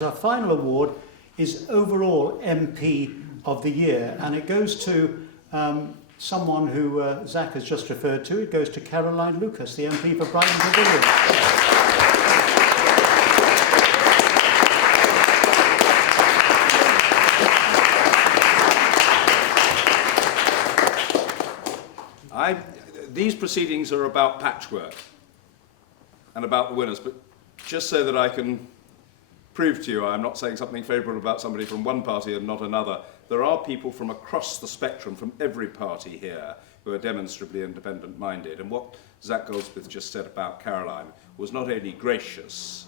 Our final award is overall MP of the Year, and it goes to someone who Zach has just referred to. It goes to Caroline Lucas, the MP for Brighton Pavilion. These proceedings are about patchwork and about the winners, but just so that I can prove to you I'm not saying something favourable about somebody from one party and not another, there are people from across the spectrum, from every party here, who are demonstrably independent-minded. And what Zach Goldsmith just said about Caroline was not only gracious,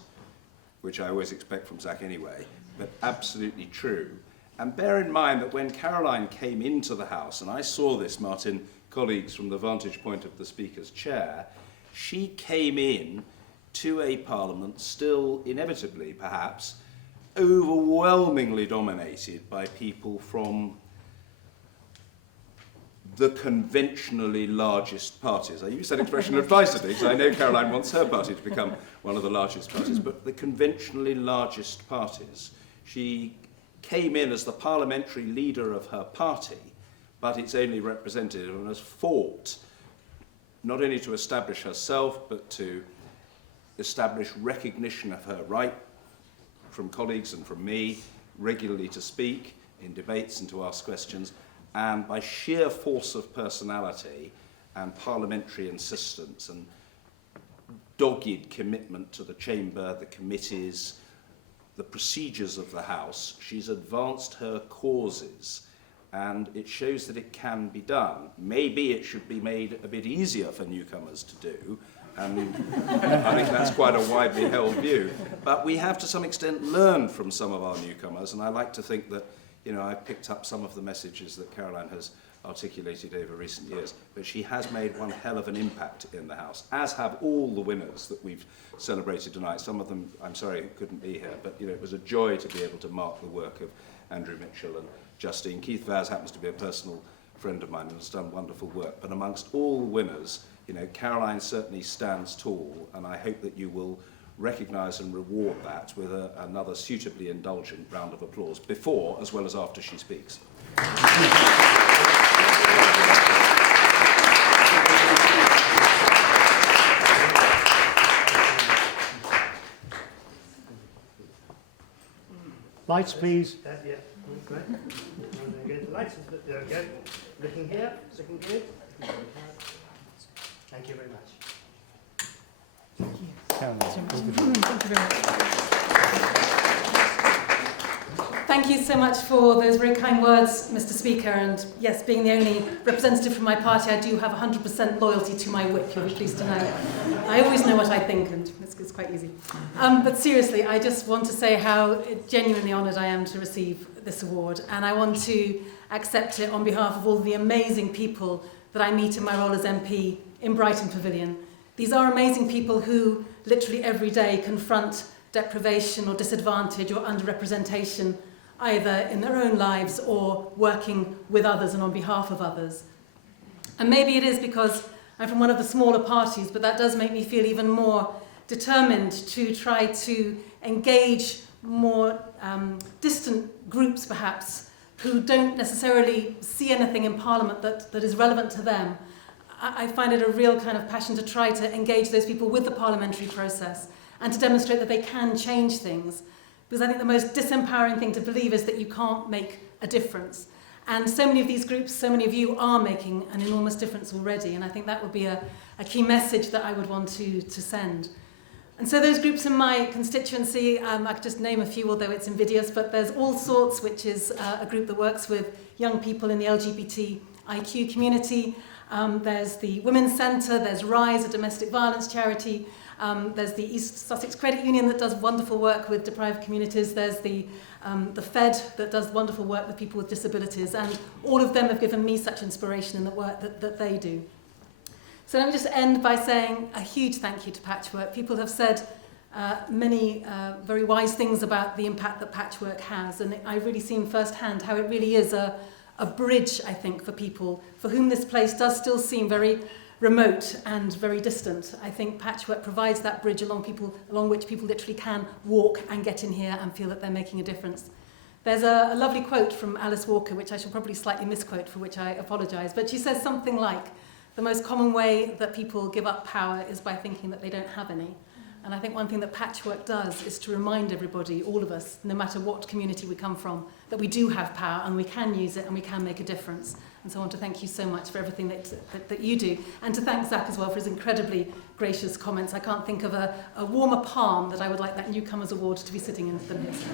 which I always expect from Zach anyway, but absolutely true. And bear in mind that when Caroline came into the House, and I saw this, Martin, colleagues, from the vantage point of the Speaker's chair, she came in to a Parliament still, inevitably perhaps, overwhelmingly dominated by people from the conventionally largest parties. I use that expression advisedly, because I know Caroline wants her party to become one of the largest parties, but the conventionally largest parties. She came in as the parliamentary leader of her party, but its only representative, and has fought not only to establish herself, but to establish recognition of her right from colleagues and from me regularly to speak in debates and to ask questions, and by sheer force of personality and parliamentary insistence and dogged commitment to the chamber, the committees, the procedures of the House, she's advanced her causes, and it shows that it can be done. Maybe it should be made a bit easier for newcomers to do, and I think that's quite a widely held view. But we have to some extent learned from some of our newcomers, and I like to think that, you know, I've picked up some of the messages that Caroline has articulated over recent years, but she has made one hell of an impact in the House, as have all the winners that we've celebrated tonight. Some of them, I'm sorry, couldn't be here, but you know, it was a joy to be able to mark the work of Andrew Mitchell and Justine. Keith Vaz happens to be a personal friend of mine and has done wonderful work, but amongst all the winners, you know, Caroline certainly stands tall, and I hope that you will recognise and reward that with another suitably indulgent round of applause before as well as after she speaks. Lights, please. Yeah, great. Good. Lights, there we go. Looking here, looking good. Thank you very much. Thank you so much for those very kind words, Mr. Speaker. And yes, being the only representative from my party, I do have 100% loyalty to my whip, you'll be pleased to know. I always know what I think, and it's quite easy. But seriously, I just want to say how genuinely honoured I am to receive this award. And I want to accept it on behalf of all the amazing people that I meet in my role as MP in Brighton Pavilion. These are amazing people who literally every day confront deprivation or disadvantage or underrepresentation, either in their own lives or working with others and on behalf of others. And maybe it is because I'm from one of the smaller parties, but that does make me feel even more determined to try to engage more distant groups, perhaps, who don't necessarily see anything in Parliament that is relevant to them. I find it a real kind of passion to try to engage those people with the parliamentary process and to demonstrate that they can change things. Because I think the most disempowering thing to believe is that you can't make a difference. And so many of these groups, so many of you are making an enormous difference already, and I think that would be a key message that I would want to send. And so those groups in my constituency, I could just name a few, although it's invidious, but there's All Sorts, which is a group that works with young people in the LGBTIQ community. There's the Women's Centre, there's RISE, a domestic violence charity. There's the East Sussex Credit Union that does wonderful work with deprived communities. There's the Fed that does wonderful work with people with disabilities. And all of them have given me such inspiration in the work that they do. So let me just end by saying a huge thank you to Patchwork. People have said many very wise things about the impact that Patchwork has. And I've really seen firsthand how it really is a bridge, I think, for people for whom this place does still seem very remote and very distant. I think Patchwork provides that bridge along which people literally can walk and get in here and feel that they're making a difference. There's a lovely quote from Alice Walker, which I shall probably slightly misquote, for which I apologise, but she says something like, the most common way that people give up power is by thinking that they don't have any. And I think one thing that Patchwork does is to remind everybody, all of us, no matter what community we come from, that we do have power and we can use it and we can make a difference. And so I want to thank you so much for everything that you do. And to thank Zach as well for his incredibly gracious comments. I can't think of a warmer palm that I would like that Newcomers Award to be sitting in than his.